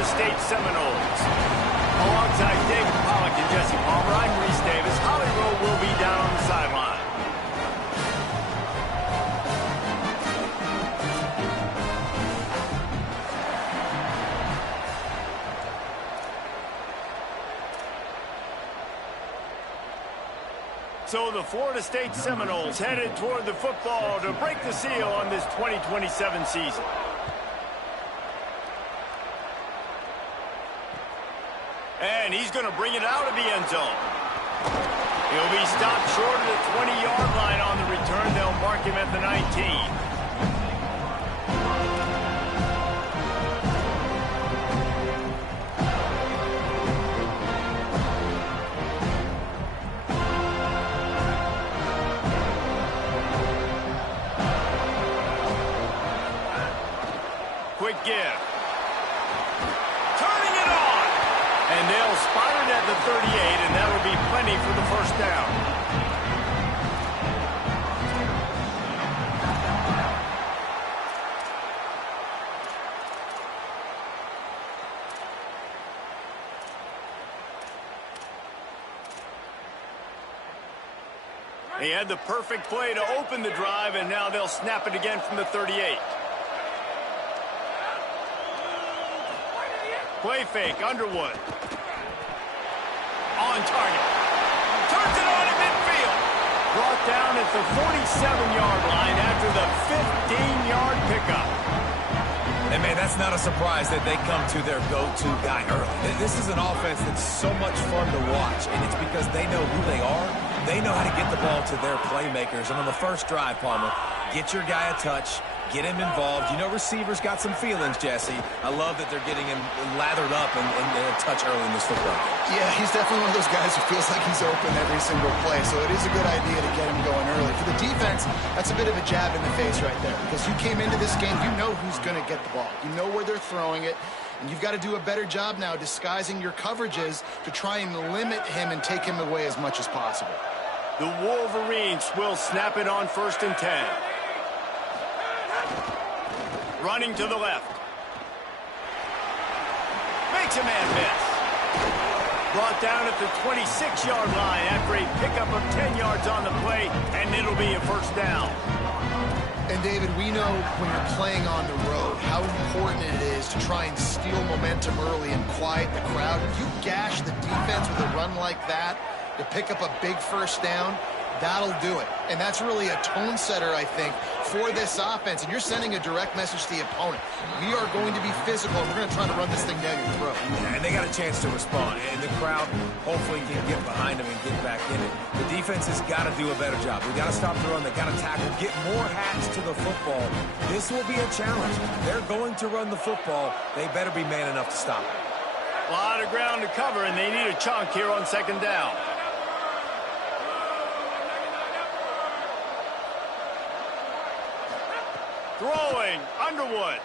Florida State Seminoles. Alongside David Pollack and Jesse Palmer, I'm Reese Davis. Holly Rowe will be down on the sideline. So the Florida State Seminoles headed toward the football to break the seal on this 2027 season. And he's going to bring it out of the end zone. He'll be stopped short of the 20-yard line on the return. They'll mark him at the 19. Quick give. Turning it on. And they'll spot it at the 38, and that will be plenty for the first down. They had the perfect play to open the drive, and now they'll snap it again from the 38. Play fake, Underwood. On target. Turns it on at midfield. Brought down at the 47-yard line after the 15-yard pickup. And, man, that's not a surprise that they come to their go-to guy early. This is an offense that's so much fun to watch, and it's because they know who they are. They know how to get the ball to their playmakers. And on the first drive, Palmer, get your guy a touch. Get him involved. You know receivers got some feelings, Jesse. I love that they're getting him lathered up and a touch early in this football game. Yeah, he's definitely one of those guys who feels like he's open every single play, so it is a good idea to get him going early. For the defense, that's a bit of a jab in the face right there, because you came into this game, you know who's going to get the ball. You know where they're throwing it, and you've got to do a better job now disguising your coverages to try and limit him and take him away as much as possible. The Wolverines will snap it on 1st and 10. Running to the left. Makes a man miss. Brought down at the 26-yard line after a pickup of 10 yards on the play, and it'll be a first down. And, David, we know when you're playing on the road how important it is to try and steal momentum early and quiet the crowd. If you gash the defense with a run like that to pick up a big first down, that'll do it. And that's really a tone setter, I think, for this offense. And you're sending a direct message to the opponent. We are going to be physical, and we're going to try to run this thing down your throat. Yeah, and they got a chance to respond. And the crowd hopefully can get behind them and get back in it. The defense has got to do a better job. We got to stop the run. They got to tackle, get more hats to the football. This will be a challenge. They're going to run the football. They better be man enough to stop it. A lot of ground to cover, and they need a chunk here on 2nd down. Throwing, Underwood.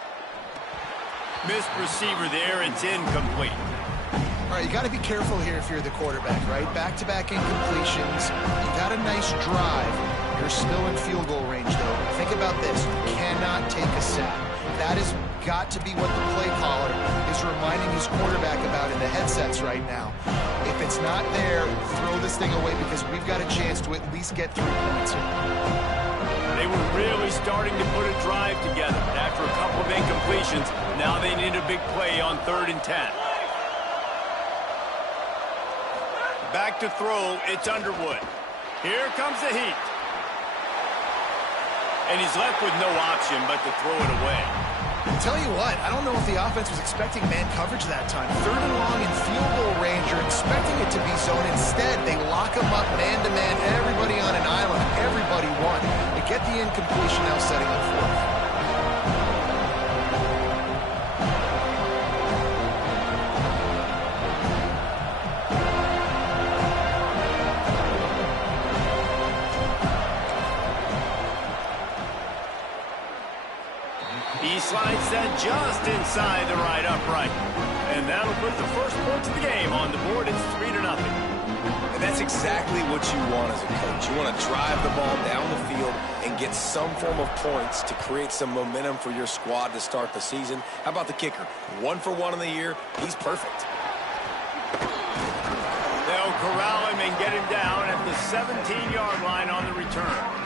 Missed receiver there, it's incomplete. All right, you got to be careful here if you're the quarterback, right? Back-to-back incompletions. You've had a nice drive. You're still in field goal range, though. Think about this. You cannot take a sack. That has got to be what the play caller is reminding his quarterback about in the headsets right now. If it's not there, throw this thing away because we've got a chance to at least get 3 points here. They were really starting to put a drive together. After a couple of incompletions, now they need a big play on 3rd and 10. Back to throw, it's Underwood. Here comes the heat. And he's left with no option but to throw it away. I'll tell you what, I don't know if the offense was expecting man coverage that time. 3rd and long in field goal range, you're expecting it to be zone. Instead, they lock them up man-to-man, everybody on an island, everybody won. They get the incompletion now setting up 4th. He slides that just inside the right upright. And that'll put the first points of the game on the board. It's 3-0. And that's exactly what you want as a coach. You want to drive the ball down the field and get some form of points to create some momentum for your squad to start the season. How about the kicker? 1 for 1 in the year. He's perfect. They'll corral him and get him down at the 17-yard line on the return.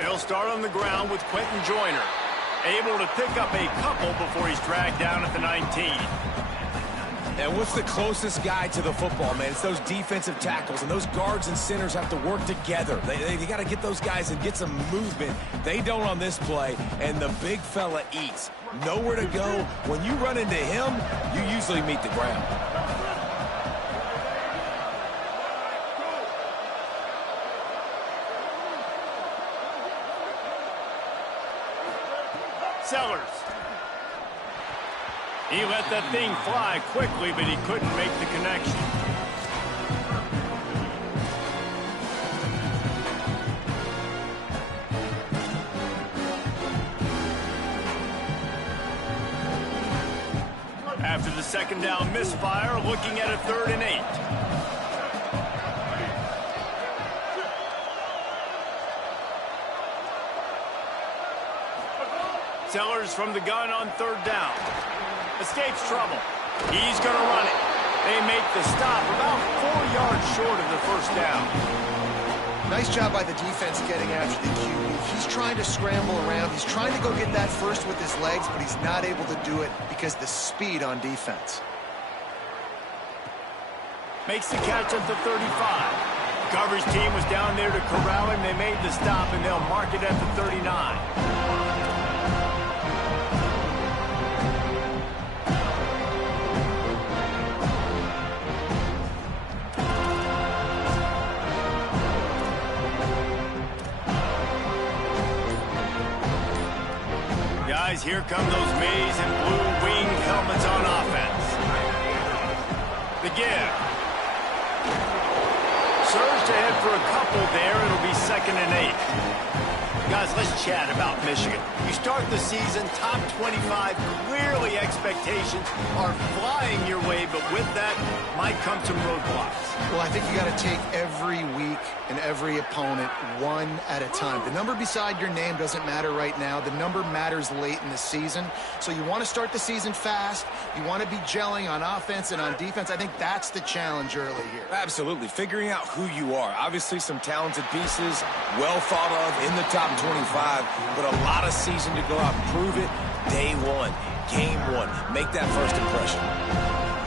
He'll start on the ground with Quentin Joyner, able to pick up a couple before he's dragged down at the 19. And what's the closest guy to the football, man? It's those defensive tackles, and those guards and centers have to work together. They got to get those guys and get some movement. They don't on this play, and the big fella eats. Nowhere to go. When you run into him, you usually meet the ground. Sellers. He let that thing fly quickly, but he couldn't make the connection. After the second down misfire, looking at a 3rd and 8. Sellers from the gun on 3rd down. Escapes trouble. He's going to run it. They make the stop about 4 yards short of the 1st down. Nice job by the defense getting after the QB. He's trying to scramble around. He's trying to go get that first with his legs, but he's not able to do it because of the speed on defense. Makes the catch at the 35. Coverage team was down there to corral him. They made the stop, and they'll mark it at the 39. Guys, here come those maize and blue winged helmets on offense. The give. Surged ahead for a couple there. It'll be 2nd and 8. Guys, let's chat about Michigan. You start the season top 25. Clearly expectations are flying your way, but with that might come some roadblocks. Well, I think you got to take every week and every opponent one at a time. The number beside your name doesn't matter right now. The number matters late in the season. So you want to start the season fast. You want to be gelling on offense and on defense. I think that's the challenge early here. Absolutely. Figuring out who you are. Obviously some talented pieces, well thought of in the top 25, but a lot of season to go out and prove it. Day 1, game 1. Make that first impression.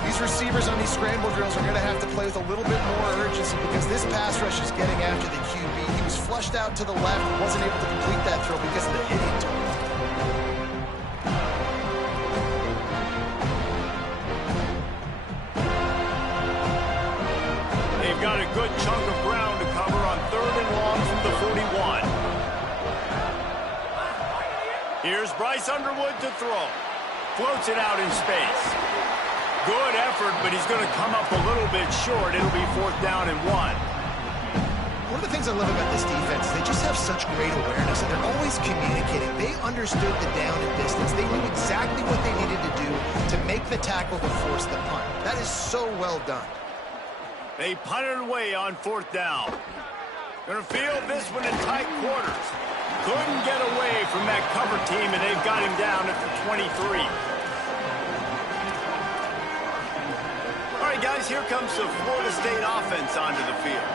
These receivers on these scramble drills are going to have to play with a little bit more urgency because this pass rush is getting after the QB. He was flushed out to the left and wasn't able to complete that throw because of the hitting to him. They've got a good chunk of ground to cover on 3rd and long from the 41. Here's Bryce Underwood to throw. Floats it out in space. Good effort, but he's going to come up a little bit short. It'll be 4th down and 1. One of the things I love about this defense is they just have such great awareness, and they're always communicating. They understood the down and distance. They knew exactly what they needed to do to make the tackle to force the punt. That is so well done. They punted away on 4th down. Going to field this one in tight quarters. Couldn't get away from that cover team, and they've got him down at the 23. All right, guys, here comes the Florida State offense onto the field.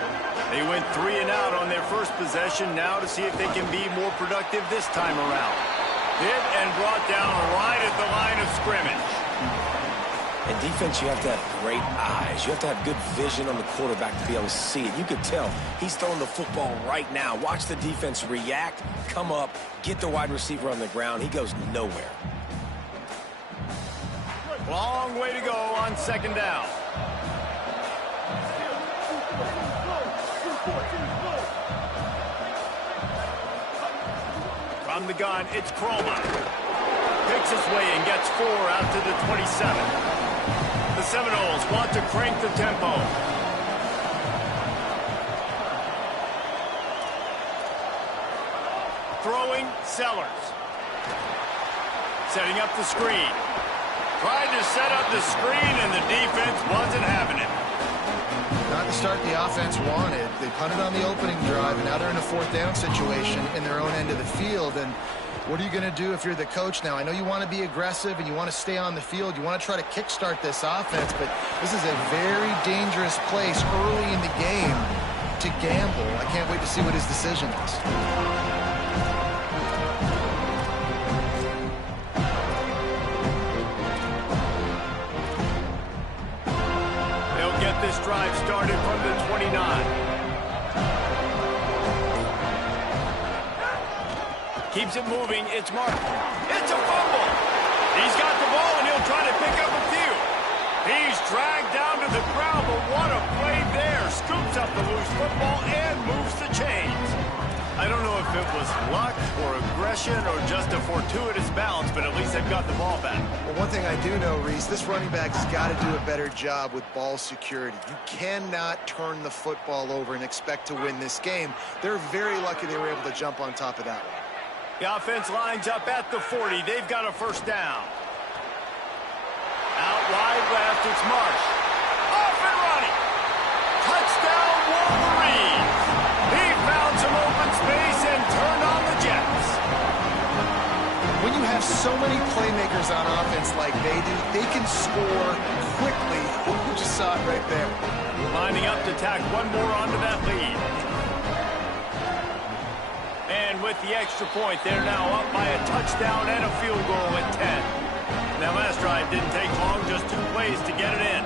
They went 3 and out on their first possession, now to see if they can be more productive this time around. Hit and brought down right at the line of scrimmage. In defense, you have to have great eyes. You have to have good vision on the quarterback to be able to see it. You could tell he's throwing the football right now. Watch the defense react, come up, get the wide receiver on the ground. He goes nowhere. Long way to go on 2nd down. From the gun, it's Chroma. Picks his way and gets 4 out to the 27. The Seminoles want to crank the tempo. Throwing, Sellers. Setting up the screen. Tried to set up the screen, and the defense wasn't having it. Not the start the offense wanted. They punted on the opening drive, and now they're in a 4th down situation in their own end of the field. And what are you going to do if you're the coach now? I know you want to be aggressive and you want to stay on the field. You want to try to kickstart this offense, but this is a very dangerous place early in the game to gamble. I can't wait to see what his decision is. They'll get this drive started from the 29. Keeps it moving. It's Martin. It's a fumble. He's got the ball, and he'll try to pick up a few. He's dragged down to the ground, but what a play there. Scoops up the loose football and moves the chains. I don't know if it was luck or aggression or just a fortuitous bounce, but at least they've got the ball back. Well, one thing I do know, Reese, this running back has got to do a better job with ball security. You cannot turn the football over and expect to win this game. They're very lucky they were able to jump on top of that one. The offense lines up at the 40. They've got a first down. Out wide left, it's Marsh. Off and running. Touchdown, Wolverines. He found some open space and turned on the Jets. When you have so many playmakers on offense like they do, they can score quickly. You just saw it right there. Lining up to tack one more onto that lead. And with the extra point, they're now up by a touchdown and a field goal at 10. That last drive didn't take long, just 2 plays to get it in.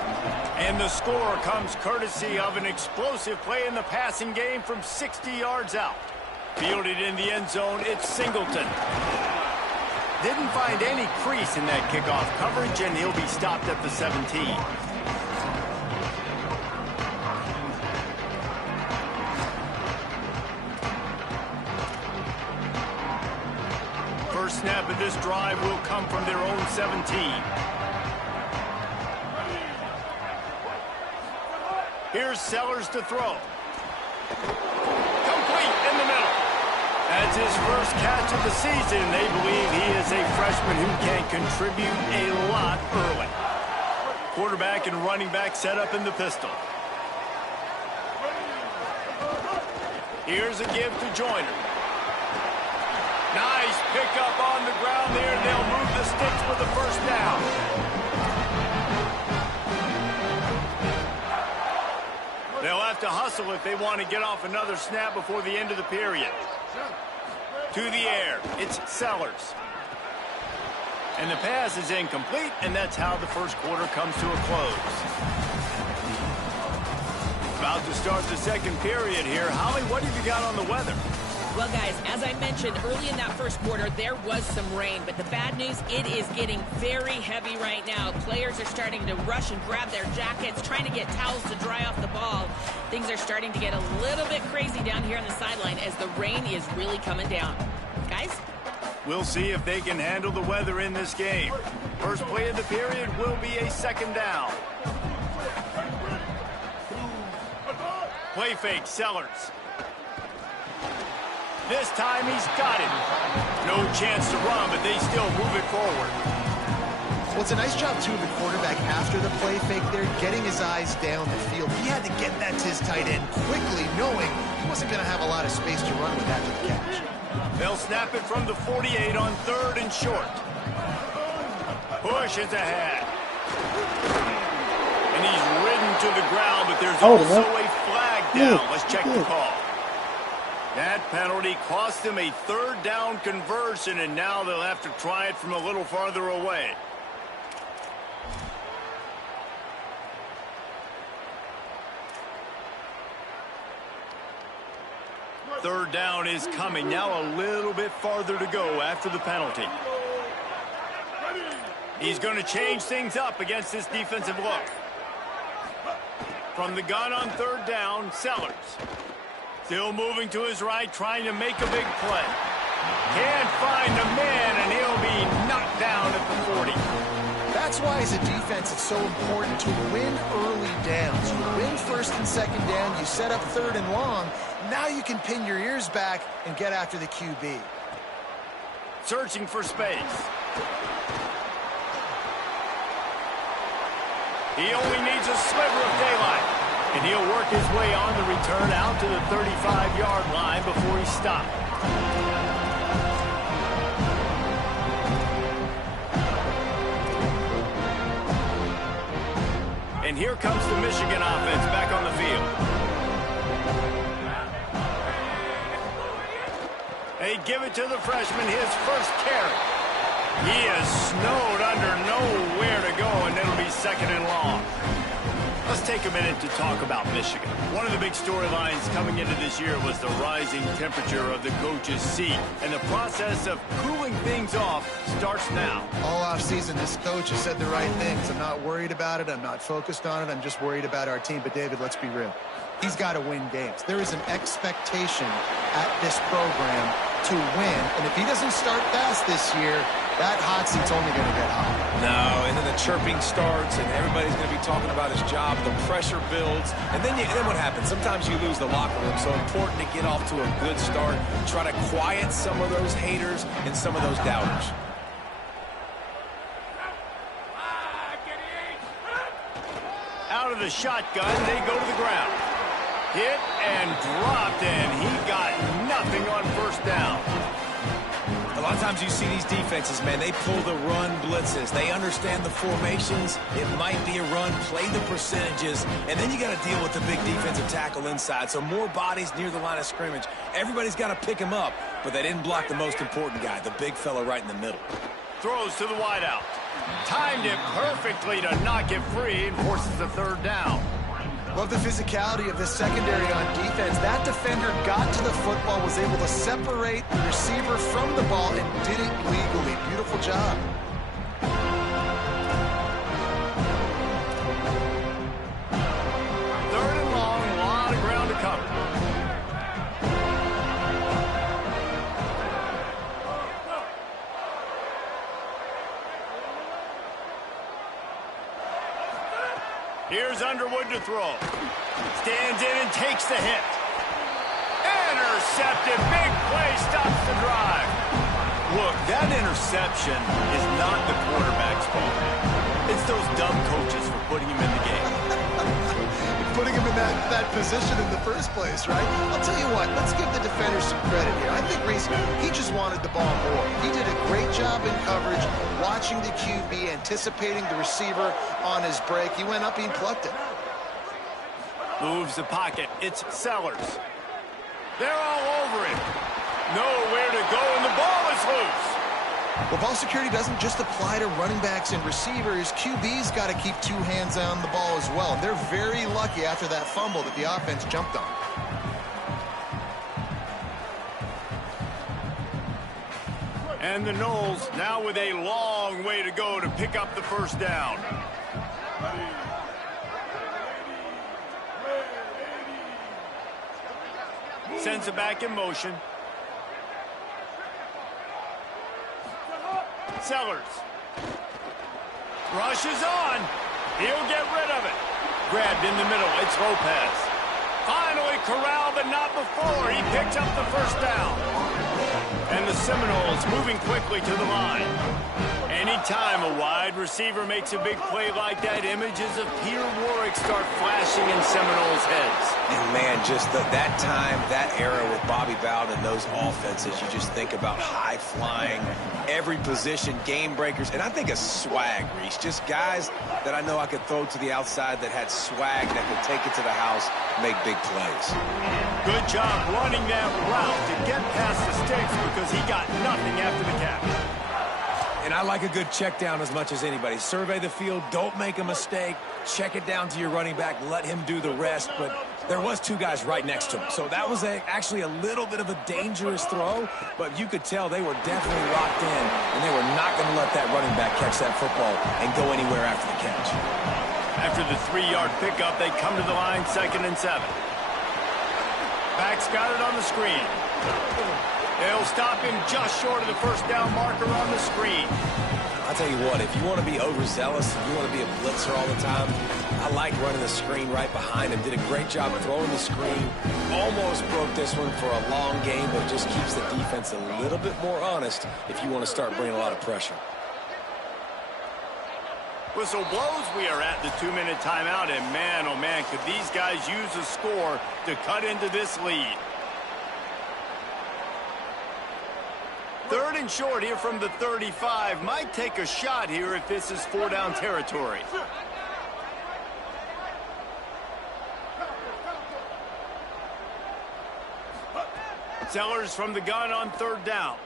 And the score comes courtesy of an explosive play in the passing game from 60 yards out. Fielded in the end zone, it's Singleton. Didn't find any crease in that kickoff coverage, and he'll be stopped at the 17. First snap of this drive will come from their own 17. Here's Sellers to throw. Complete in the middle. That's his first catch of the season. They believe he is a freshman who can contribute a lot early. Quarterback and running back set up in the pistol. Here's a give to Joyner. Nice pickup on the ground there, and they'll move the sticks with the first down. They'll have to hustle if they want to get off another snap before the end of the period. To the air, it's Sellers. And the pass is incomplete, and that's how the first quarter comes to a close. About to start the second period here. Holly, what have you got on the weather? Well, guys, as I mentioned early in that first quarter, there was some rain. But the bad news, it is getting very heavy right now. Players are starting to rush and grab their jackets, trying to get towels to dry off the ball. Things are starting to get a little bit crazy down here on the sideline as the rain is really coming down. Guys? We'll see if they can handle the weather in this game. First play of the period will be a second down. Play fake, Sellers. This time he's got it. No chance to run, but they still move it forward. Well, it's a nice job, too, of the quarterback after the play fake there, getting his eyes down the field. He had to get that to his tight end quickly, knowing he wasn't going to have a lot of space to run with after the catch. They'll snap it from the 48 on 3rd and short. Push is ahead. And he's ridden to the ground, but there's also a flag down. Let's check the call. That penalty cost them a 3rd down conversion, and now they'll have to try it from a little farther away. Third down is coming. Now a little bit farther to go after the penalty. He's going to change things up against this defensive look. From the gun on 3rd down, Sellers. Still moving to his right, trying to make a big play. Can't find a man, and he'll be knocked down at the 40. That's why, as a defense, it's so important to win early downs. You win first and second down, you set up third and long. Now you can pin your ears back and get after the QB. Searching for space. He only needs a sliver of daylight, and he'll work his way on the return out to the 35-yard line before he stopped. And here comes the Michigan offense back on the field. They give it to the freshman, his first carry. He is snowed under, nowhere to go, and it'll be second and long. Let's take a minute to talk about Michigan. One of the big storylines coming into this year was the rising temperature of the coach's seat, and the process of cooling things off starts now. All offseason, this coach has said the right things. I'm not worried about it. I'm not focused on it. I'm just worried about our team. But, David, let's be real. He's got to win games. There is an expectation at this program to win, and if he doesn't start fast this year, that hot seat's only going to get hot. No, and then the chirping starts, and everybody's going to be talking about his job. The pressure builds, and then what happens? Sometimes you lose the locker room, so important to get off to a good start. Try to quiet some of those haters and some of those doubters. Out of the shotgun, they go to the ground. Hit and dropped, and he got nothing on first down. A lot of times you see these defenses, man, they pull the run blitzes. They understand the formations. It might be a run, play the percentages, and then you got to deal with the big defensive tackle inside. So more bodies near the line of scrimmage. Everybody's got to pick him up, but they didn't block the most important guy, the big fella right in the middle. Throws to the wideout. Timed it perfectly to knock it free and forces the third down. Love the physicality of this secondary on defense. That defender got to the football, was able to separate the receiver from the ball, and did it legally. Beautiful job. Third and long, a lot of ground to cover. Here's Underwood to throw. Stands in and takes the hit. Intercepted. Big play stops the drive. Look, that interception is not the quarterback's fault. It's those dumb coaches for putting him in the game. Putting him in that position in the first place, right? I'll tell you what, let's give the defender some credit here. I think Reese, he just wanted the ball more. He did a great job in coverage, watching the QB, anticipating the receiver on his break. He went up, he plucked it. Moves the pocket. It's Sellers. They're all over him. Nowhere to go, and the ball is loose. Well, ball security doesn't just apply to running backs and receivers. QB's got to keep two hands on the ball as well. They're very lucky after that fumble that the offense jumped on. And the Noles now with a long way to go to pick up the first down. Sends it back in motion. Sellers. Rushes on. He'll get rid of it. Grabbed in the middle. It's Lopez. Finally corralled, but not before. He picks up the first down. And the Seminoles moving quickly to the line. Anytime a wide receiver makes a big play like that, images of Peter Warrick start flashing in Seminoles' heads. And, man, just that time, that era with Bobby Bowden and those offenses, you just think about high-flying, every position, game breakers, and I think of swag, Reese. Just guys that I know I could throw to the outside that had swag that could take it to the house, make big plays. Good job running that route to get past the sticks because he got nothing after the catch. And I like a good check down as much as anybody. Survey the field, don't make a mistake, check it down to your running back, let him do the rest. But there was two guys right next to him. So that was actually a little bit of a dangerous throw, but you could tell they were definitely locked in, and they were not going to let that running back catch that football and go anywhere after the catch. After the 3-yard pickup, they come to the line, 2nd and 7. Backs got it on the screen. They'll stop him just short of the first down marker on the screen. I'll tell you what, if you want to be overzealous, if you want to be a blitzer all the time, I like running the screen right behind him. Did a great job of throwing the screen. Almost broke this one for a long game, but just keeps the defense a little bit more honest if you want to start bringing a lot of pressure. Whistle blows. We are at the 2-minute timeout, and man, oh man, could these guys use a score to cut into this lead. 3rd and short here from the 35. Might take a shot here if this is 4-down territory. Sellers from the gun on 3rd down.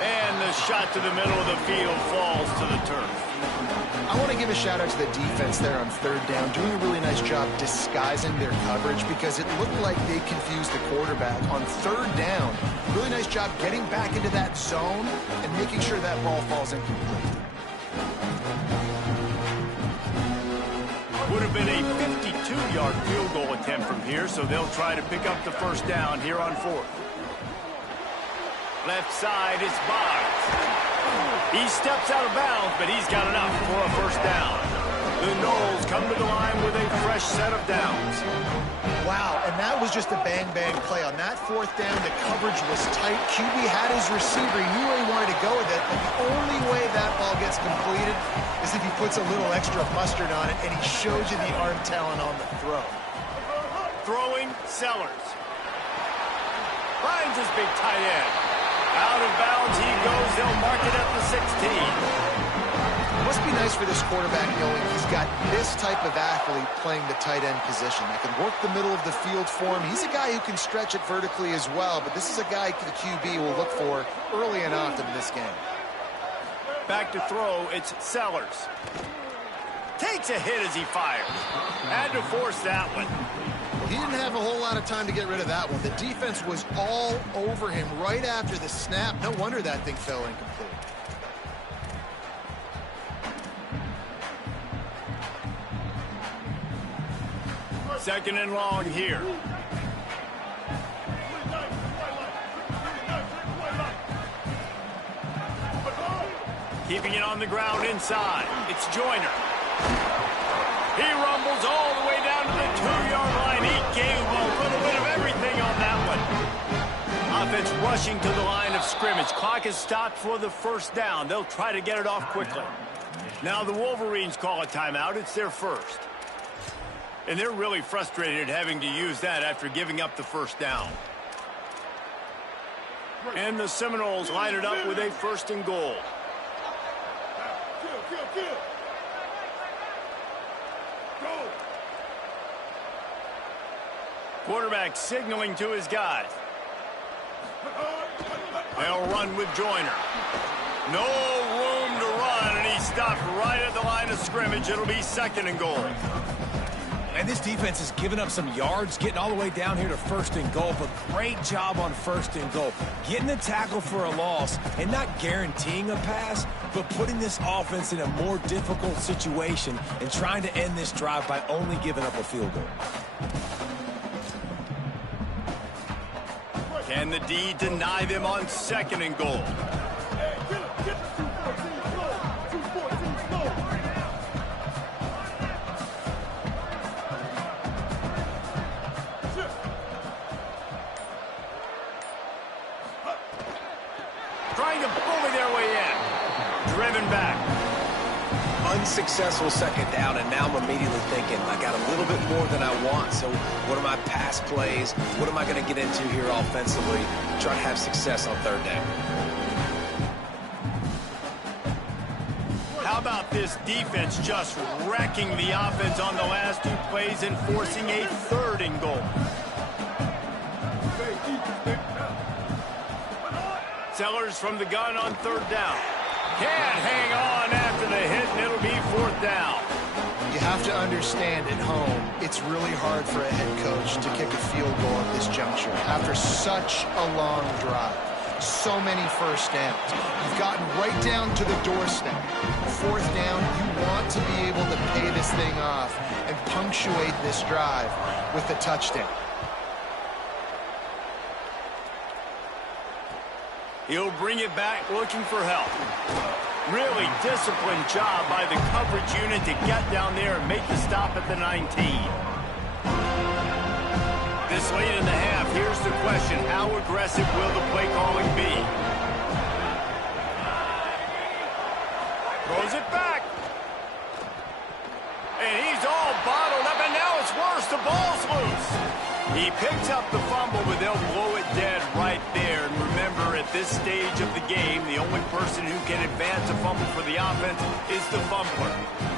And the shot to the middle of the field falls to the turf. I want to give a shout out to the defense there on 3rd down, doing a really nice job disguising their coverage because it looked like they confused the quarterback on 3rd down. Really nice job getting back into that zone and making sure that ball falls incomplete. Would have been a 52-yard field goal attempt from here, so they'll try to pick up the first down here on 4th. Left side is Boggs. He steps out of bounds, but he's got enough for a first down. The Noles come to the line with a fresh set of downs. Wow, and that was just a bang-bang play. On that 4th down, the coverage was tight. QB had his receiver. He knew where he wanted to go with it, but the only way that ball gets completed is if he puts a little extra mustard on it, and he shows you the arm talent on the throw. Throwing, Sellers. Finds his big tight end. Out of bounds he goes. They'll mark it at the 16. It must be nice for this quarterback knowing he's got this type of athlete playing the tight end position that can work the middle of the field for him. He's a guy who can stretch it vertically as well, but this is a guy the QB will look for early and often in this game. Back to throw, it's Sellers. Takes a hit as he fires. Had to force that one. He didn't have a whole lot of time to get rid of that one. The defense was all over him right after the snap. No wonder that thing fell incomplete. Second and long here. Keeping it on the ground inside. It's Joyner. He rumbles all the way down to the 2-yard line. He gave a little bit of everything on that one. Offense rushing to the line of scrimmage. Clock is stopped for the first down. They'll try to get it off quickly. Now the Wolverines call a timeout. It's their first. And they're really frustrated having to use that after giving up the first down. And the Seminoles line it up with a 1st and goal. Quarterback signaling to his guys. They'll run with Joyner. No room to run, and he stopped right at the line of scrimmage. It'll be 2nd and goal. And this defense has given up some yards, getting all the way down here to 1st and goal, but great job on 1st and goal. Getting the tackle for a loss and not guaranteeing a pass, but putting this offense in a more difficult situation and trying to end this drive by only giving up a field goal. Can the D deny them on 2nd and goal? Trying to bully their way in. Driven back. Unsuccessful 2nd down, and now I'm immediately thinking, I got a little bit more than I want, so what are my pass plays? What am I going to get into here offensively? Try to have success on 3rd down. How about this defense just wrecking the offense on the last 2 plays and forcing a 3rd and goal? Sellers from the gun on 3rd down. Can't hang on after the hit, and it'll be 4th down. You have to understand at home, it's really hard for a head coach to kick a field goal at this juncture after such a long drive. So many first downs. You've gotten right down to the doorstep. 4th down, you want to be able to pay this thing off and punctuate this drive with the touchdown. He'll bring it back looking for help. Really disciplined job by the coverage unit to get down there and make the stop at the 19. This late in the half, here's the question. How aggressive will the play calling be? Throws it back. And he's all bottled up, and now it's worse. The ball's loose. He picks up the fumble, but they'll blow it dead right there. And remember, at this stage of the game, the only person who can advance a fumble for the offense is the fumbler.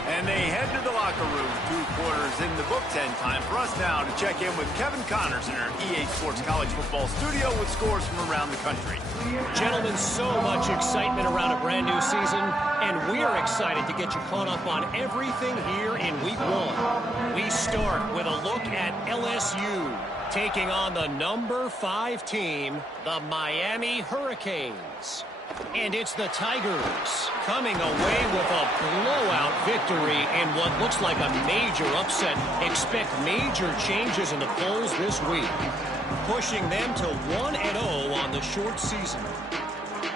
And they head to the locker room. 2 quarters in the books, and time for us now to check in with Kevin Connors in our EA Sports College Football studio with scores from around the country. Gentlemen, so much excitement around a brand new season, and we're excited to get you caught up on everything here in Week 1. We start with a look at LSU taking on the number 5 team, the Miami Hurricanes. And it's the Tigers coming away with a blowout victory in what looks like a major upset. Expect major changes in the polls this week, pushing them to 1-0 on the short season.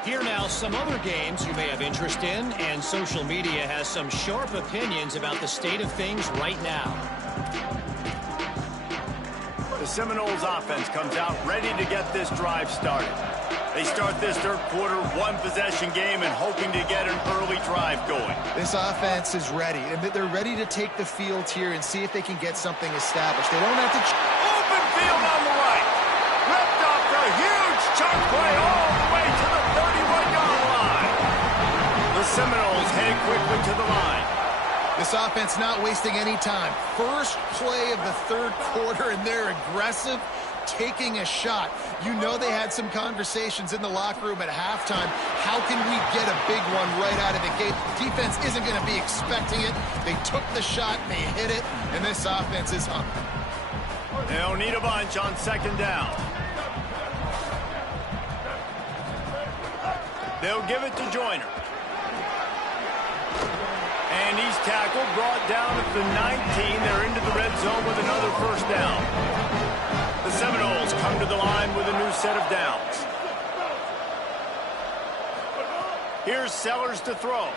Here now, some other games you may have interest in, and social media has some sharp opinions about the state of things right now. The Seminoles offense comes out ready to get this drive started. They start this third quarter, 1-possession game, and hoping to get an early drive going. This offense is ready. They're ready to take the field here and see if they can get something established. They don't have to... Open field on the right. Ripped off the huge chunk play all the way to the 31-yard line. The Seminoles head quickly to the line. This offense not wasting any time. First play of the third quarter, and they're aggressive, taking a shot. You know they had some conversations in the locker room at halftime. How can we get a big one right out of the gate? Defense isn't going to be expecting it. They took the shot, they hit it, and this offense is hungry. They'll need a bunch on second down. They'll give it to Joyner. And he's tackled, brought down at the 19. They're into the red zone with another first down. The Seminoles come to the line with a new set of downs. Here's Sellers to throw.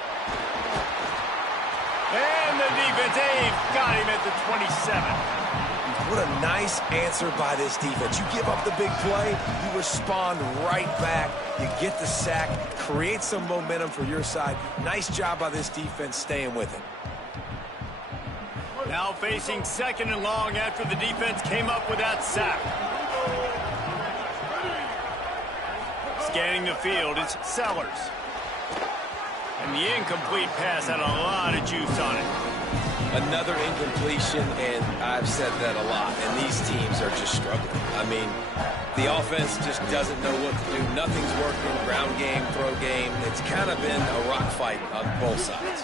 And the defense, they've got him at the 27. What a nice answer by this defense. You give up the big play, you respond right back, you get the sack, create some momentum for your side. Nice job by this defense staying with it. Now facing second and long after the defense came up with that sack. Scanning the field, it's Sellers. And the incomplete pass had a lot of juice on it. Another incompletion, and I've said that a lot, and these teams are just struggling. I mean, the offense just doesn't know what to do. Nothing's working. Ground game, throw game. It's kind of been a rock fight on both sides.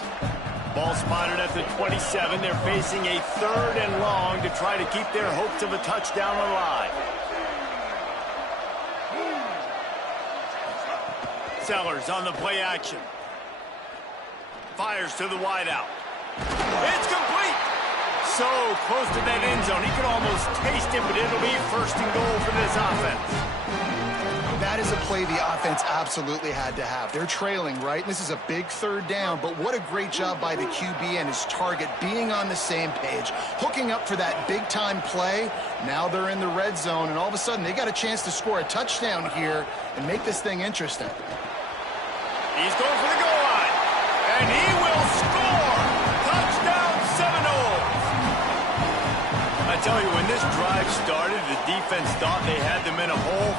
Ball spotted at the 27. They're facing a third and long to try to keep their hopes of a touchdown alive. Sellers on the play action. Fires to the wideout. It's complete. So close to that end zone. He could almost taste it, but it'll be first and goal for this offense. That is a play the offense absolutely had to have. They're trailing, right? This is a big third down, but what a great job by the QB and his target being on the same page, hooking up for that big-time play. Now they're in the red zone, and all of a sudden they got a chance to score a touchdown here and make this thing interesting. He's going for the goal line, and he will score. Touchdown, Seminoles. I tell you, when this drive started, the defense thought they had them in a hole.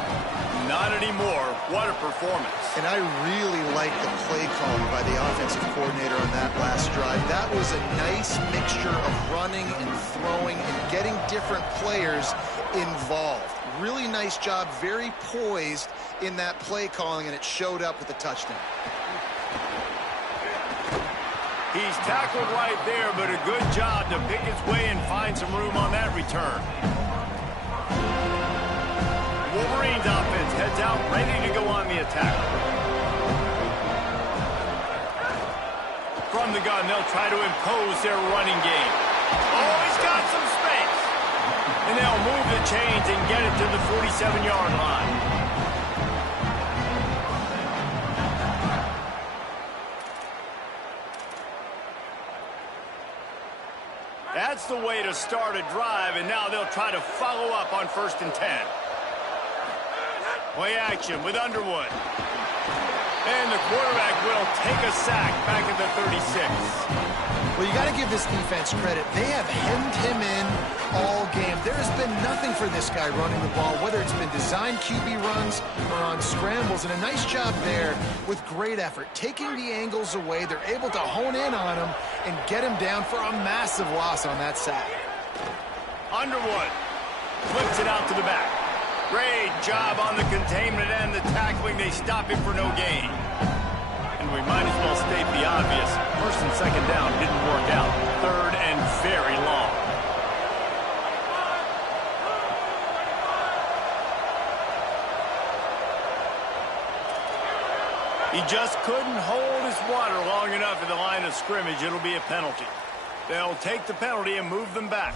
Not anymore. What a performance. And I really like the play calling by the offensive coordinator on that last drive. That was a nice mixture of running and throwing and getting different players involved. Really nice job, very poised in that play calling, and it showed up with a touchdown. He's tackled right there, but a good job to pick his way and find some room on that return. Wolverines offense heads out, ready to go on the attack. From the gun, they'll try to impose their running game. Oh, he's got some space. And they'll move the chains and get it to the 47-yard line. That's the way to start a drive, and now they'll try to follow up on 1st and 10. Play action with Underwood. And the quarterback will take a sack back at the 36. Well, you got to give this defense credit. They have hemmed him in all game. There has been nothing for this guy running the ball, whether it's been designed QB runs or on scrambles. And a nice job there with great effort. Taking the angles away, they're able to hone in on him and get him down for a massive loss on that sack. Underwood flips it out to the back. Great job on the containment and the tackling. They stop him for no gain. And we might as well state the obvious. 1st and 2nd down didn't work out. 3rd and very long. He just couldn't hold his water long enough at the line of scrimmage. It'll be a penalty. They'll take the penalty and move them back.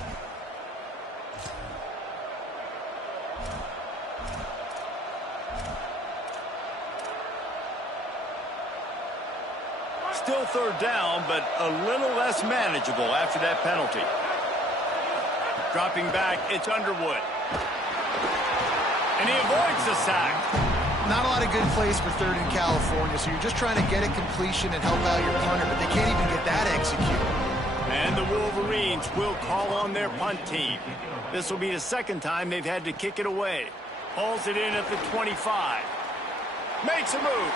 Still 3rd down, but a little less manageable after that penalty. Dropping back, it's Underwood. And he avoids the sack. Not a lot of good plays for 3rd in California, so you're just trying to get a completion and help out your punter, but they can't even get that executed. And the Wolverines will call on their punt team. This will be the 2nd time they've had to kick it away. Hauls it in at the 25. Makes a move.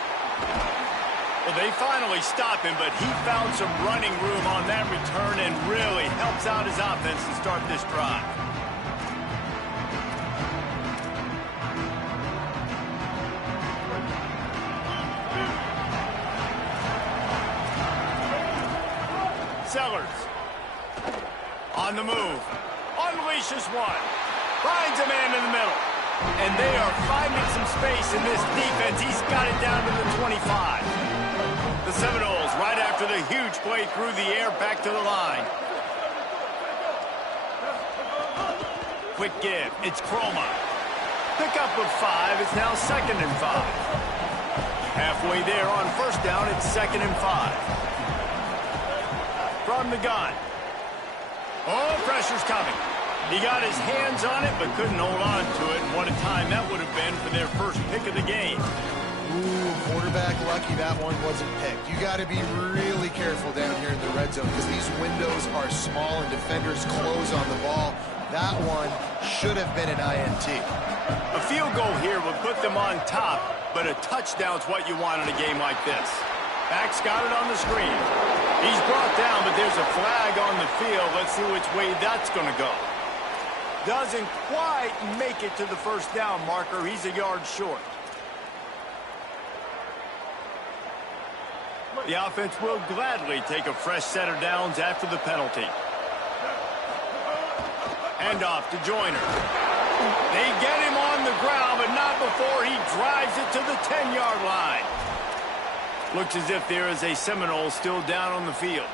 Well, they finally stop him, but he found some running room on that return and really helps out his offense to start this drive. Sellers on the move. Unleashes one. Finds a man in the middle. And they are finding some space in this defense. He's got it down to the 25. The Seminoles, right after the huge play through the air, back to the line. Quick give. It's Chroma. Pick up of 5. It's now 2nd and 5. Halfway there on 1st down, it's 2nd and 5. From the gun. Oh, pressure's coming. He got his hands on it, but couldn't hold on to it. And what a time that would have been for their first pick of the game. Ooh, quarterback lucky that one wasn't picked. You got to be really careful down here in the red zone because these windows are small and defenders close on the ball. That one should have been an INT. A field goal here would put them on top, but a touchdown's what you want in a game like this. Back's got it on the screen. He's brought down, but there's a flag on the field. Let's see which way that's going to go. Doesn't quite make it to the 1st down marker. He's a yard short. The offense will gladly take a fresh set of downs after the penalty. Hand off to Joyner. They get him on the ground, but not before he drives it to the 10-yard line. Looks as if there is a Seminole still down on the field.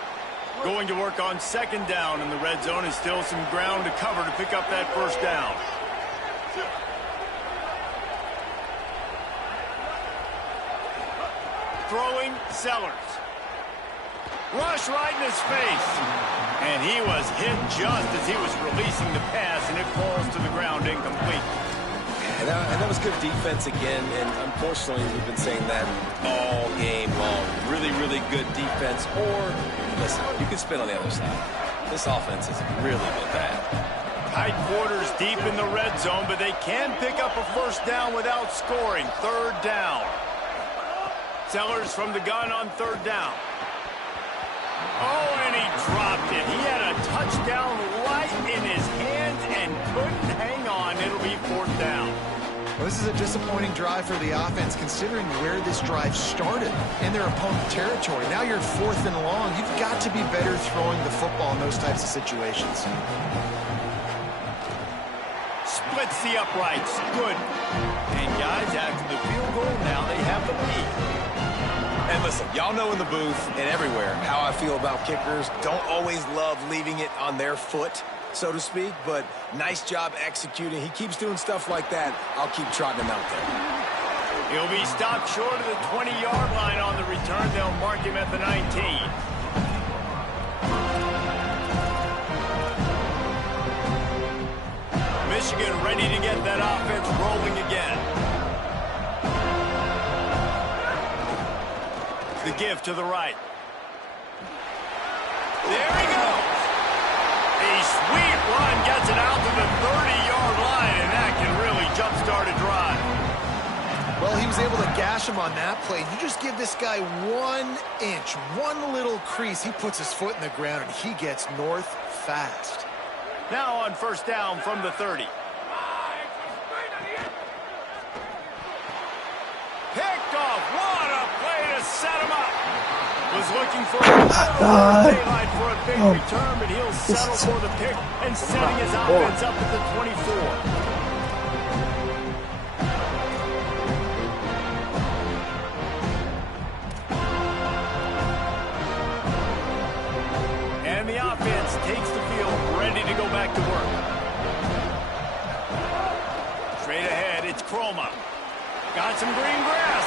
Going to work on 2nd down in the red zone, and still some ground to cover to pick up that 1st down. Throwing, Sellers. Rush right in his face. And he was hit just as he was releasing the pass, and it falls to the ground incomplete. And that was good defense again, and unfortunately we've been saying that all game long. Really, really good defense, or, listen, you can spin on the other side. This offense has really been bad. Tight quarters deep in the red zone, but they can pick up a 1st down without scoring. 3rd down. Sellers from the gun on 3rd down. Oh, and he dropped it. He had a touchdown right in his hands and couldn't hang on. It'll be 4th down. Well, this is a disappointing drive for the offense considering where this drive started in their opponent territory. Now you're 4th and long. You've got to be better throwing the football in those types of situations. Splits the uprights. Good. And guys, after the field goal, now they have the lead. And listen, y'all know in the booth and everywhere how I feel about kickers. Don't always love leaving it on their foot, so to speak, but nice job executing. He keeps doing stuff like that. I'll keep trotting him out there. He'll be stopped short of the 20-yard line on the return. They'll mark him at the 19. ready to get that offense rolling again. The give to the right. There he goes. A sweet run gets it out to the 30-yard line, and that can really jumpstart a drive. Well, he was able to gash him on that play. You just give this guy 1 inch, one little crease. He puts his foot in the ground, and he gets north fast. Now on first down from the 30. Picked off. What a play to set him up. Was looking for a daylight for a big return, but he'll settle for the pick and setting his offense up at the 24. And the offense takes the field, ready to go back to work. Straight ahead, it's Chroma. Got some green grass.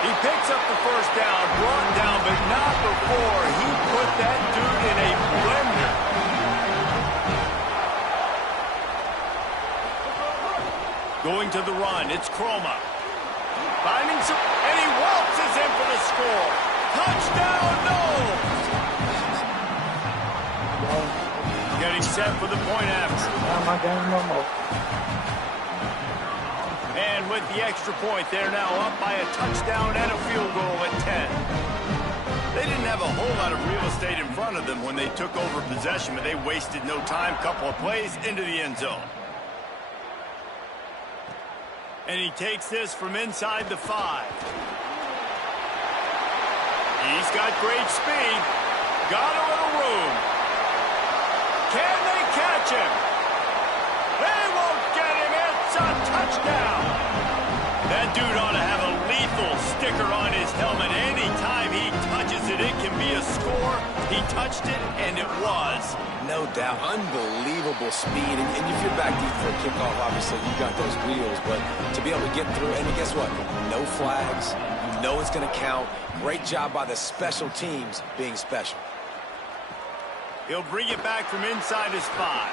He picks up the first down, brought down, but not before he put that dude in a blender. Going to the run, it's Chroma. Finding some, and he waltzes in for the score. Touchdown, Knowles! Getting set for the point after. And with the extra point, they're now up by a touchdown and a field goal at 10. They didn't have a whole lot of real estate in front of them when they took over possession, but they wasted no time. Couple of plays into the end zone. And he takes this from inside the 5. He's got great speed. Got a little room. Can they catch him? They won't get him. It's a touchdown. That dude ought to have a lethal sticker on his helmet. Anytime he touches it, it can be a score. He touched it, and it was. No doubt. Unbelievable speed. And if you're back deep for a kickoff, obviously you got those wheels. But to be able to get through, and guess what? No flags. You know it's going to count. Great job by the special teams being special. He'll bring it back from inside his 5.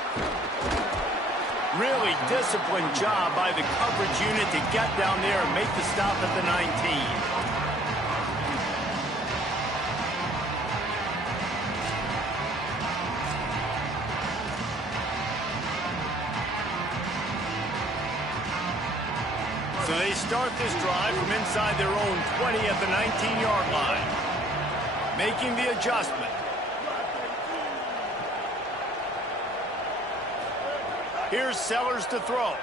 Really disciplined job by the coverage unit to get down there and make the stop at the 19. So they start this drive from inside their own 20 at the 19-yard line. Making the adjustment. Here's Sellers to throw.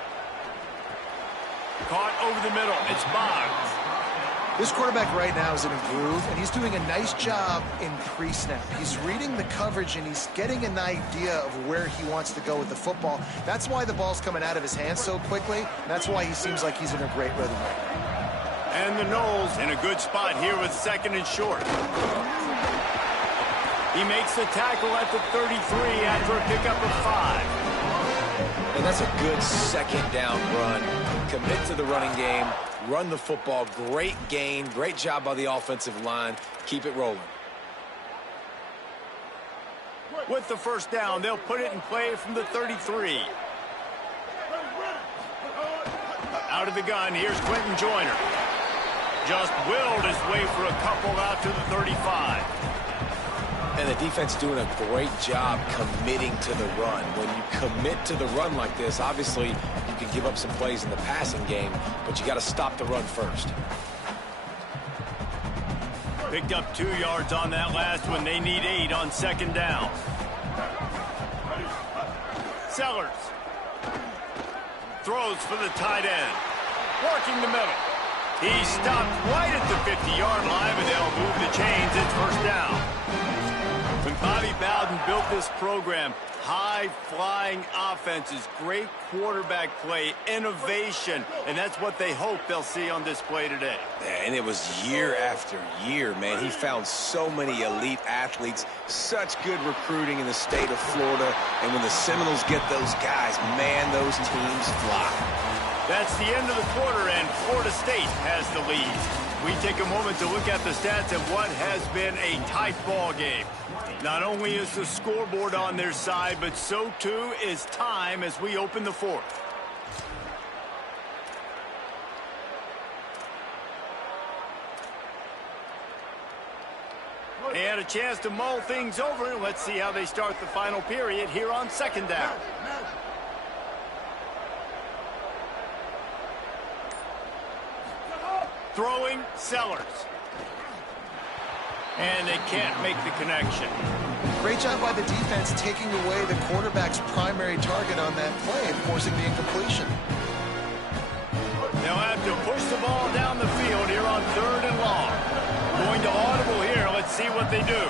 Caught over the middle. It's Boggs. This quarterback right now is in a groove, and he's doing a nice job in pre-snap. He's reading the coverage, and he's getting an idea of where he wants to go with the football. That's why the ball's coming out of his hands so quickly. That's why he seems like he's in a great rhythm right now. And the Knowles in a good spot here with second and short. He makes the tackle at the 33 after a pickup of 5. And that's a good second down run. Commit to the running game, run the football. Great gain, great job by the offensive line. Keep it rolling. With the first down, they'll put it in play from the 33. Out of the gun, here's Quentin Joyner. Just willed his way for a couple out to the 35. And the defense doing a great job committing to the run. When you commit to the run like this, obviously you can give up some plays in the passing game, but you got to stop the run first. Picked up 2 yards on that last one. They need 8 on second down. Sellers throws for the tight end. Working the middle. He stopped right at the 50-yard line, but they'll move the chains. It's first down. When Bobby Bowden built this program, high-flying offenses, great quarterback play, innovation, and that's what they hope they'll see on display today. Yeah, and it was year after year, man. He found so many elite athletes, such good recruiting in the state of Florida, and when the Seminoles get those guys, man, those teams fly. That's the end of the quarter, and Florida State has the lead. We take a moment to look at the stats of what has been a tight ball game. Not only is the scoreboard on their side, but so too is time as we open the fourth. They had a chance to mull things over. Let's see how they start the final period here on second down. Throwing, Sellers. And they can't make the connection. Great job by the defense taking away the quarterback's primary target on that play and forcing the incompletion. They'll have to push the ball down the field here on 3rd and long. Going to audible here. Let's see what they do.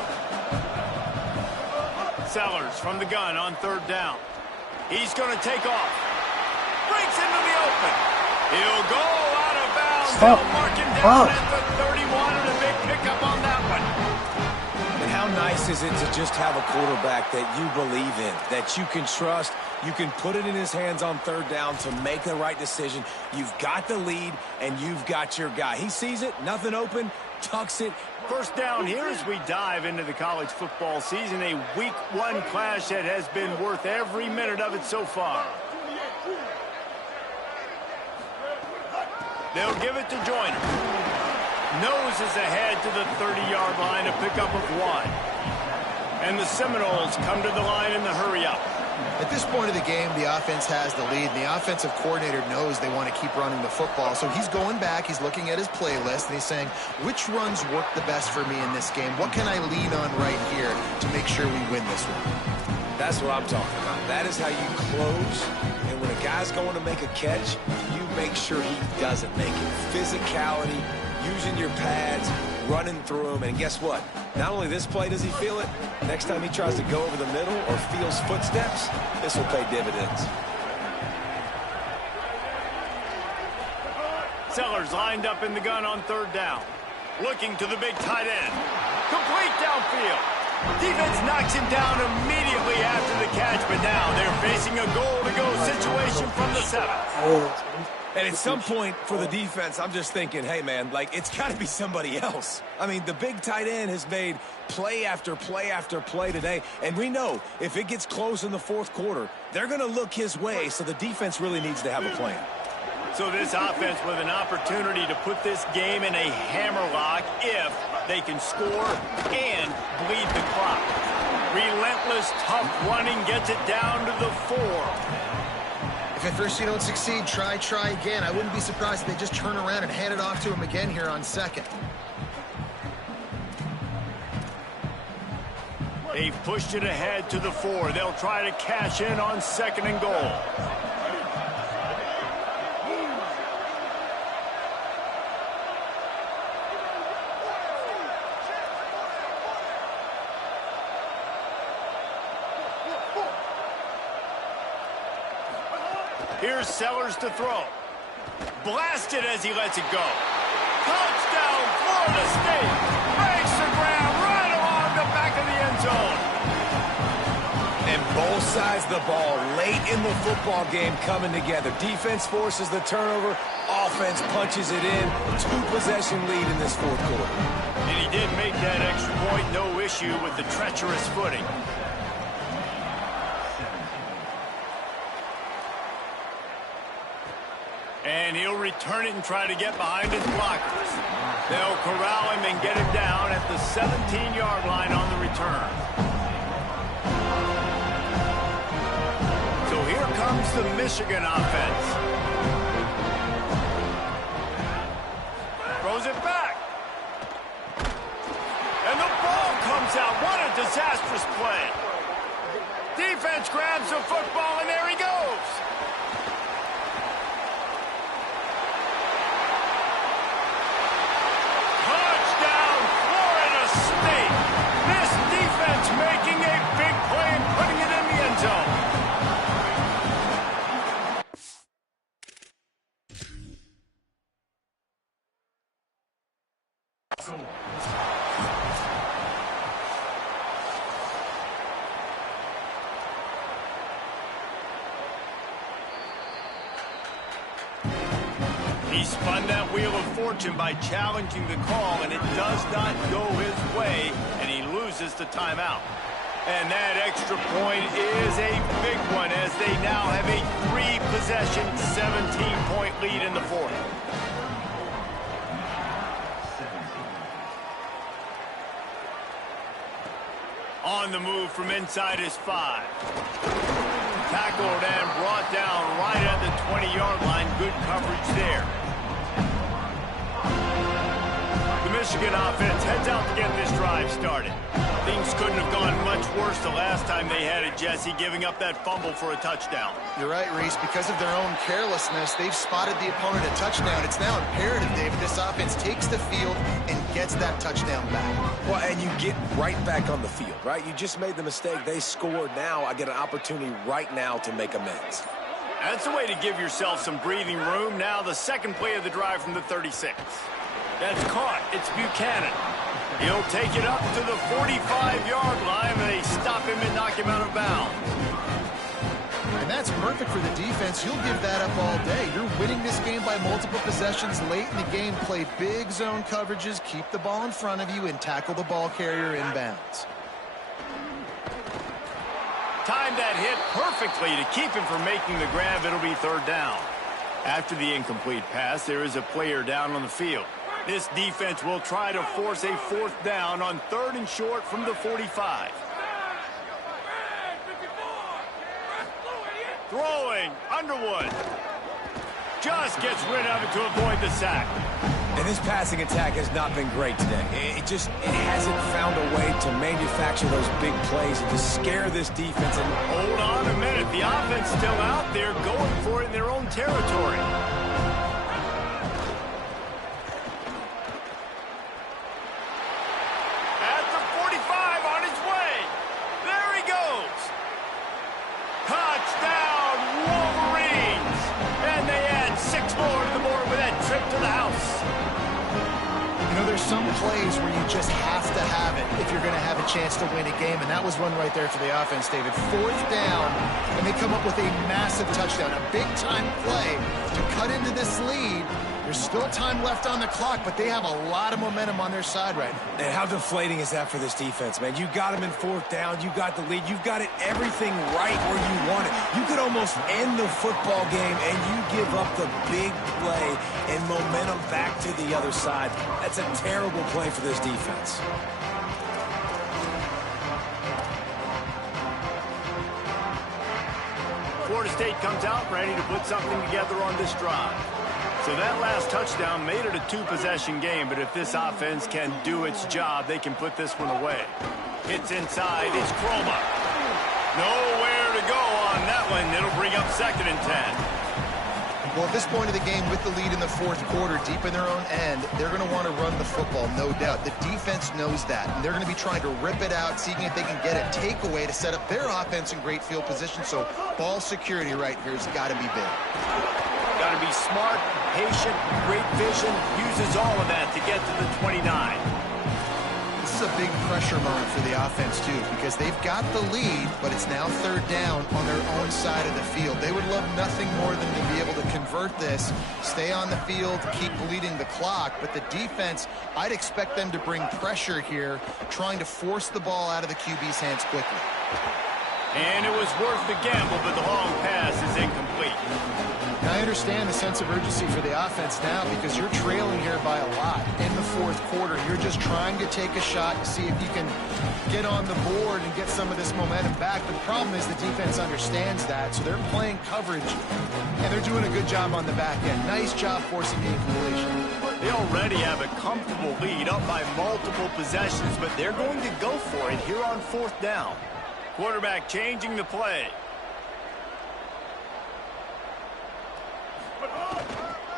Sellers from the gun on 3rd down. He's going to take off. Breaks into the open. He'll go out of bounds. They'll mark him down at the 31, and a big pickup on that one. And how nice is it to just have a quarterback that you believe in, that you can trust, you can put it in his hands on 3rd down to make the right decision. You've got the lead, and you've got your guy. He sees it, nothing open, tucks it. First down here as we dive into the college football season, a week 1 clash that has been worth every minute of it so far. They'll give it to Joyner. Noses ahead to the 30-yard line, a pickup of 1. And the Seminoles come to the line in the hurry-up. At this point of the game, the offense has the lead, and the offensive coordinator knows they want to keep running the football. So he's going back, he's looking at his playlist, and he's saying, which runs work the best for me in this game? What can I lean on right here to make sure we win this one? That's what I'm talking about. That is how you close. And when a guy's going to make a catch, you make sure he doesn't make it. Physicality, using your pads, running through them. And guess what? Not only this play does he feel it, next time he tries to go over the middle or feels footsteps, this will pay dividends. Sellers lined up in the gun on 3rd down. Looking to the big tight end. Complete downfield. Defense knocks him down immediately after the catch, but now they're facing a goal-to-go situation from the 7. And at some point for the defense, I'm just thinking, hey, man, like, it's got to be somebody else. I mean, the big tight end has made play after play after play today, and we know if it gets close in the 4th quarter, they're going to look his way, so the defense really needs to have a plan. So this offense with an opportunity to put this game in a hammerlock if they can score and bleed the clock. Relentless, tough running gets it down to the 4. If at first you don't succeed, try again. I wouldn't be surprised if they just turn around and hand it off to him again here on 2nd. They've pushed it ahead to the 4. They'll try to cash in on 2nd and goal. Here's Sellers to throw. Blasted as he lets it go. Touchdown, Florida State. Breaks the ground right along the back of the end zone. And both sides of the ball late in the football game coming together. Defense forces the turnover. Offense punches it in. 2-possession lead in this 4th quarter. And he did make that extra point. No issue with the treacherous footing. And he'll return it and try to get behind his blockers. They'll corral him and get him down at the 17-yard line on the return. So here comes the Michigan offense. Throws it back. And the ball comes out. What a disastrous play. Defense grabs the football, and there he goes. Making a big play and putting it in the end zone. He spun that wheel of fortune by challenging the call, and it does not go his way, and he loses the timeout. And that extra point is a big one as they now have a 3-possession, 17-point lead in the fourth. On the move from inside his 5. Tackled and brought down right at the 20-yard line. Good coverage there. The Michigan offense heads out to get this drive started. Things couldn't have gone much worse the last time they had it, Jesse, giving up that fumble for a touchdown. You're right, Reese. Because of their own carelessness, they've spotted the opponent a touchdown. It's now imperative, David, this offense takes the field and gets that touchdown back. Well, and you get right back on the field, right? You just made the mistake. They scored. Now I get an opportunity right now to make amends. That's the way to give yourself some breathing room. Now the second play of the drive from the 36. That's caught. It's Buchanan. He'll take it up to the 45-yard line, and they stop him and knock him out of bounds. And that's perfect for the defense. You'll give that up all day. You're winning this game by multiple possessions late in the game. Play big zone coverages, keep the ball in front of you, and tackle the ball carrier inbounds. Timed that hit perfectly to keep him from making the grab. It'll be third down. After the incomplete pass, there is a player down on the field. This defense will try to force a fourth down on 3rd and short from the 45. Throwing, Underwood. Just gets rid of it to avoid the sack. And this passing attack has not been great today. It hasn't found a way to manufacture those big plays and to scare this defense. And hold on a minute. The offense still out there going for it in their own territory. Some plays where you just have to have it if you're going to have a chance to win a game, and that was one right there for the offense, David. 4th down, and they come up with a massive touchdown, a big-time play to cut into this lead. There's still time left on the clock, but they have a lot of momentum on their side right now. And how deflating is that for this defense, man? You got them in 4th down. You got the lead. You've got it everything right where you want it. You could almost end the football game, and you give up the big play and momentum back to the other side. That's a terrible play for this defense. Florida State comes out ready to put something together on this drive. So that last touchdown made it a 2-possession game, but if this offense can do its job, they can put this one away. Hits inside, it's Croma. Nowhere to go on that one. It'll bring up 2nd and 10. Well, at this point of the game, with the lead in the 4th quarter, deep in their own end, they're going to want to run the football, no doubt. The defense knows that, and they're going to be trying to rip it out, seeing if they can get a takeaway to set up their offense in great field position. So ball security right here has got to be big. Got to be smart, patient, great vision, uses all of that to get to the 29. This is a big pressure moment for the offense, too, because they've got the lead, but it's now 3rd down on their own side of the field. They would love nothing more than to be able to convert this, stay on the field, keep bleeding the clock, but the defense, I'd expect them to bring pressure here, trying to force the ball out of the QB's hands quickly. And it was worth the gamble, but the long pass is incomplete. I understand the sense of urgency for the offense now because you're trailing here by a lot in the 4th quarter. You're just trying to take a shot to see if you can get on the board and get some of this momentum back. But the problem is the defense understands that, so they're playing coverage, and they're doing a good job on the back end. Nice job forcing the incompletion. They already have a comfortable lead up by multiple possessions, but they're going to go for it here on 4th down. Quarterback changing the play.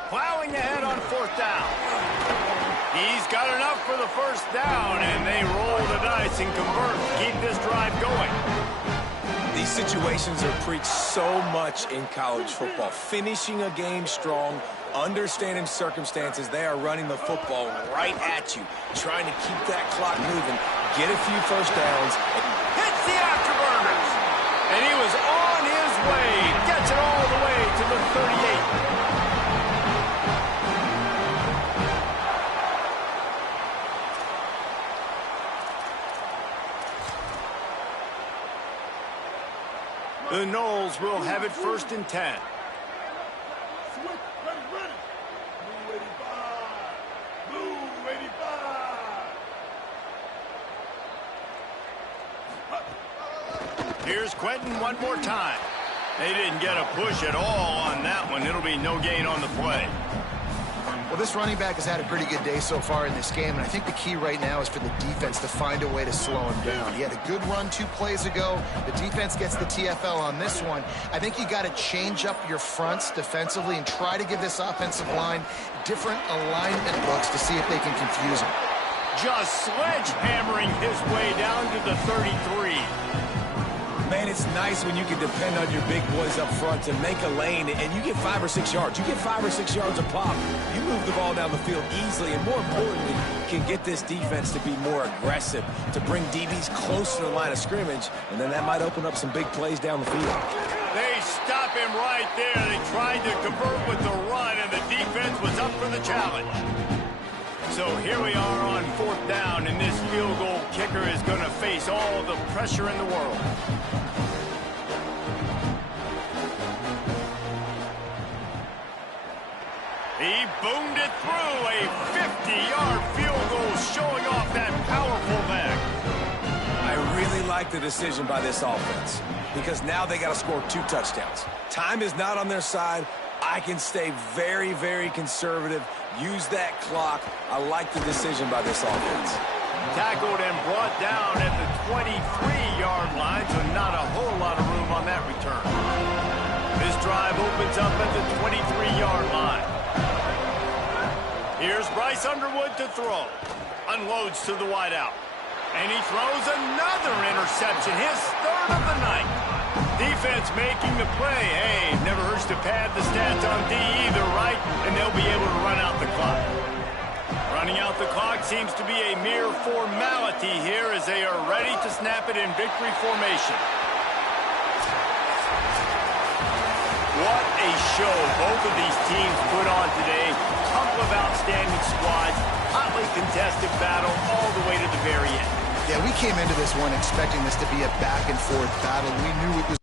Plowing ahead on 4th down. He's got enough for the 1st down, and they roll the dice and convert to keep this drive going. These situations are preached so much in college football. Finishing a game strong, understanding circumstances. They are running the football right at you, trying to keep that clock moving, get a few 1st downs. Hits the afterburners, and he was on his way. Gets it all the way to the 38. The Noles will have it 1st and 10. Here's Quentin one more time. They didn't get a push at all on that one. It'll be no gain on the play. Well, this running back has had a pretty good day so far in this game, and I think the key right now is for the defense to find a way to slow him down. He had a good run 2 plays ago. The defense gets the TFL on this one. I think you got to change up your fronts defensively and try to give this offensive line different alignment looks to see if they can confuse him. Just sledgehammering his way down to the 33. Man, it's nice when you can depend on your big boys up front to make a lane, and you get 5 or 6 yards. You get 5 or 6 yards a pop. You move the ball down the field easily, and more importantly, can get this defense to be more aggressive, to bring DBs close to the line of scrimmage, and then that might open up some big plays down the field. They stop him right there. They tried to convert with the run, and the defense was up for the challenge. So here we are on 4th down, and this field goal kicker is going to face all the pressure in the world. He boomed it through, a 50-yard field goal showing off that powerful back. I really like the decision by this offense because now they got to score 2 touchdowns. Time is not on their side. I can stay very, very conservative, use that clock. I like the decision by this offense. Tackled and brought down at the 23-yard line, so not a whole lot of room on that return. This drive opens up at the 23-yard line. Here's Bryce Underwood to throw. Unloads to the wideout. And he throws another interception, his 3rd of the night. Defense making the play. Hey, never hurts to pad the stats on D either, right? And they'll be able to run out the clock. Running out the clock seems to be a mere formality here as they are ready to snap it in victory formation. What a show both of these teams put on today. Couple of outstanding squads, hotly contested battle all the way to the very end. Yeah, we came into this one expecting this to be a back-and-forth battle. We knew it was